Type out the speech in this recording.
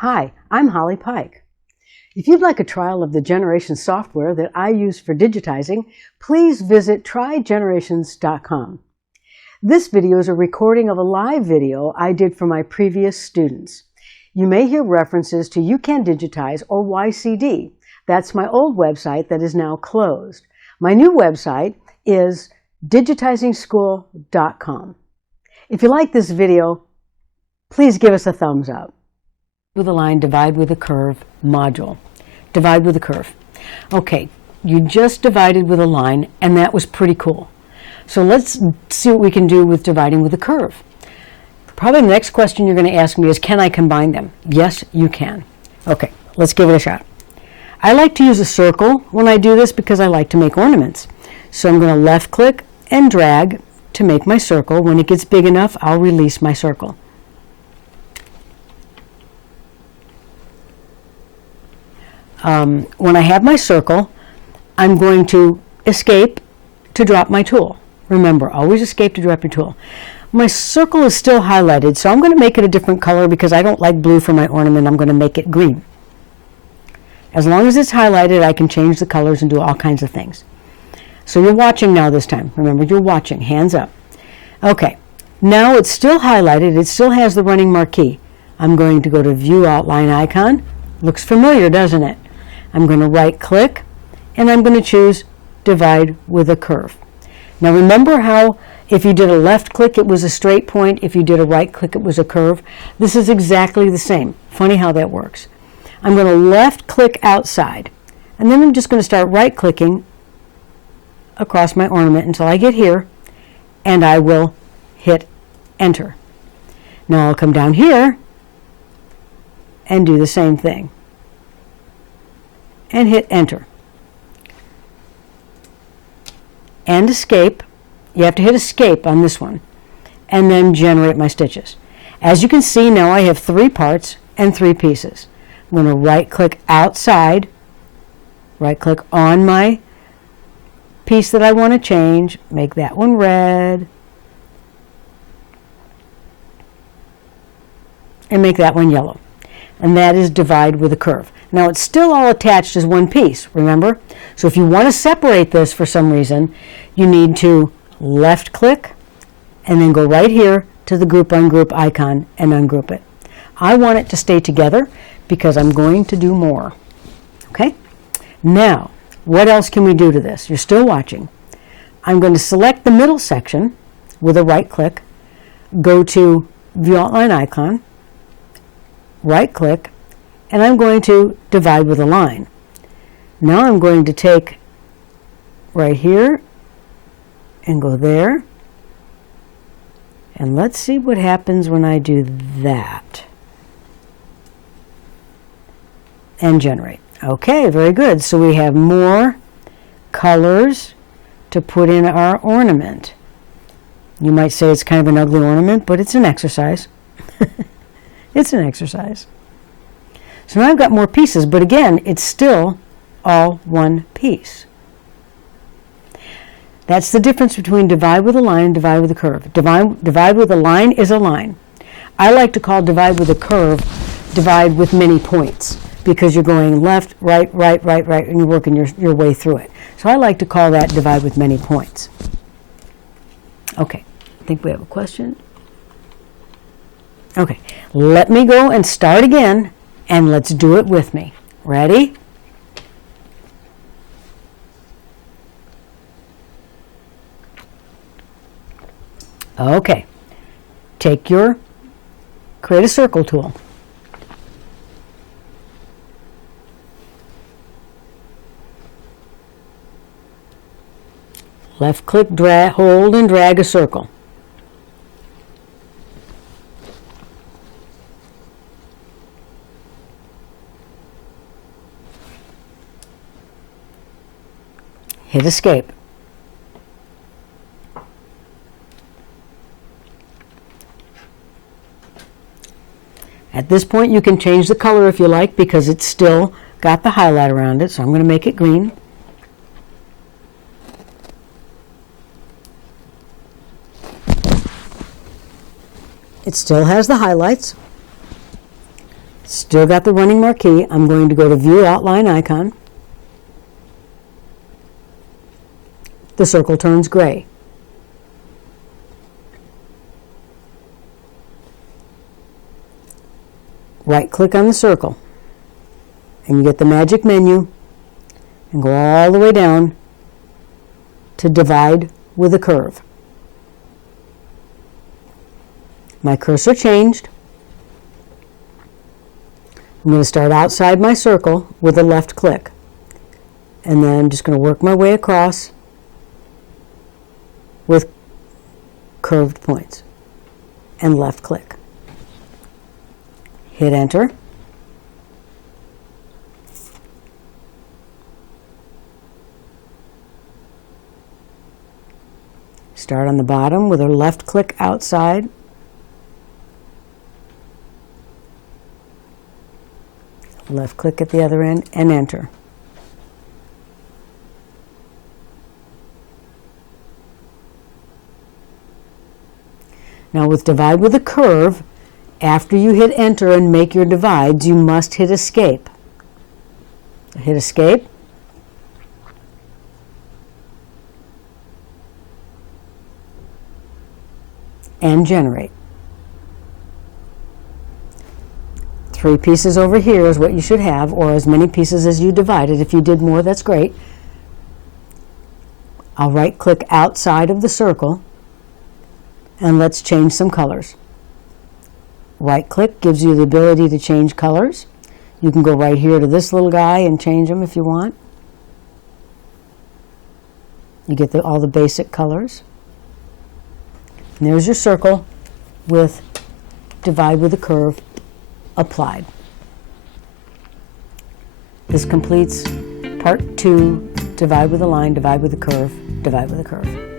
Hi, I'm Holly Pike. If you'd like a trial of the Generation software that I use for digitizing, please visit trygenerations.com. This video is a recording of a live video I did for my previous students. You may hear references to You Can Digitize or YCD. That's my old website that is now closed. My new website is digitizingschool.com. If you like this video, please give us a thumbs up. With a line, divide with a curve module. Divide with a curve. Okay, you just divided with a line, and that was pretty cool. So let's see what we can do with dividing with a curve. Probably the next question you're going to ask me is, can I combine them? Yes, you can. Okay, let's give it a shot. I like to use a circle when I do this because I like to make ornaments. So I'm going to left click and drag to make my circle. When it gets big enough, I'll release my circle. When I have my circle, I'm going to escape to drop my tool. Remember, always escape to drop your tool. My circle is still highlighted, so I'm going to make it a different color because I don't like blue for my ornament. I'm going to make it green. As long as it's highlighted, I can change the colors and do all kinds of things. So you're watching now this time. Remember, you're watching. Hands up. Okay. Now it's still highlighted. It still has the running marquee. I'm going to go to View Outline Icon. Looks familiar, doesn't it? I'm going to right click and I'm going to choose Divide with a Curve. Now remember how if you did a left click it was a straight point, if you did a right click it was a curve? This is exactly the same. Funny how that works. I'm going to left click outside and then I'm just going to start right clicking across my ornament until I get here and I will hit enter. Now I'll come down here and do the same thing and hit enter and escape. You have to hit escape on this one and then generate my stitches. As you can see, now I have 3 parts and 3 pieces. I'm going to right click outside, right click on my piece that I want to change, make that one red and make that one yellow. And that is divide with a curve. Now it's still all attached as one piece, remember? So if you want to separate this for some reason, you need to left click and then go right here to the group ungroup icon and ungroup it. I want it to stay together because I'm going to do more. Okay? Now, what else can we do to this? You're still watching. I'm going to select the middle section with a right click, go to View Outline Icon, right click, and I'm going to divide with a line. Now I'm going to take right here and go there. And let's see what happens when I do that. And generate. Okay, very good. So we have more colors to put in our ornament. You might say it's kind of an ugly ornament, but it's an exercise. It's an exercise. So now I've got more pieces, but again, it's still all one piece. That's the difference between divide with a line and divide with a curve. Divide with a line is a line. I like to call divide with a curve divide with many points because you're going left, right, right, right, right, and you're working your way through it. So I like to call that divide with many points. Okay, I think we have a question. Okay, let me go and start again, and let's do it with me. Ready? Okay, take your create a circle tool. Left click, drag, hold and drag a circle. Hit escape. At this point you can change the color if you like because it's still got the highlight around it, so I'm going to make it green. It still has the highlights. Still got the running marquee. I'm going to go to View Outline Icon. The circle turns gray. Right-click on the circle, and you get the magic menu, and go all the way down to Divide with a Curve. My cursor changed. I'm going to start outside my circle with a left click, and then I'm just going to work my way across with curved points and left click. Hit enter. Start on the bottom with a left click outside. Left click at the other end and enter. Now with Divide with a Curve, after you hit enter and make your divides, you must hit escape. Hit escape. And generate. 3 pieces over here is what you should have, or as many pieces as you divided. If you did more, that's great. I'll right click outside of the circle, and let's change some colors. Right click gives you the ability to change colors. You can go right here to this little guy and change them if you want. You get all the basic colors. And there's your circle with Divide with a Curve applied. This completes part 2, Divide with a Line, Divide with a Curve, Divide with a Curve.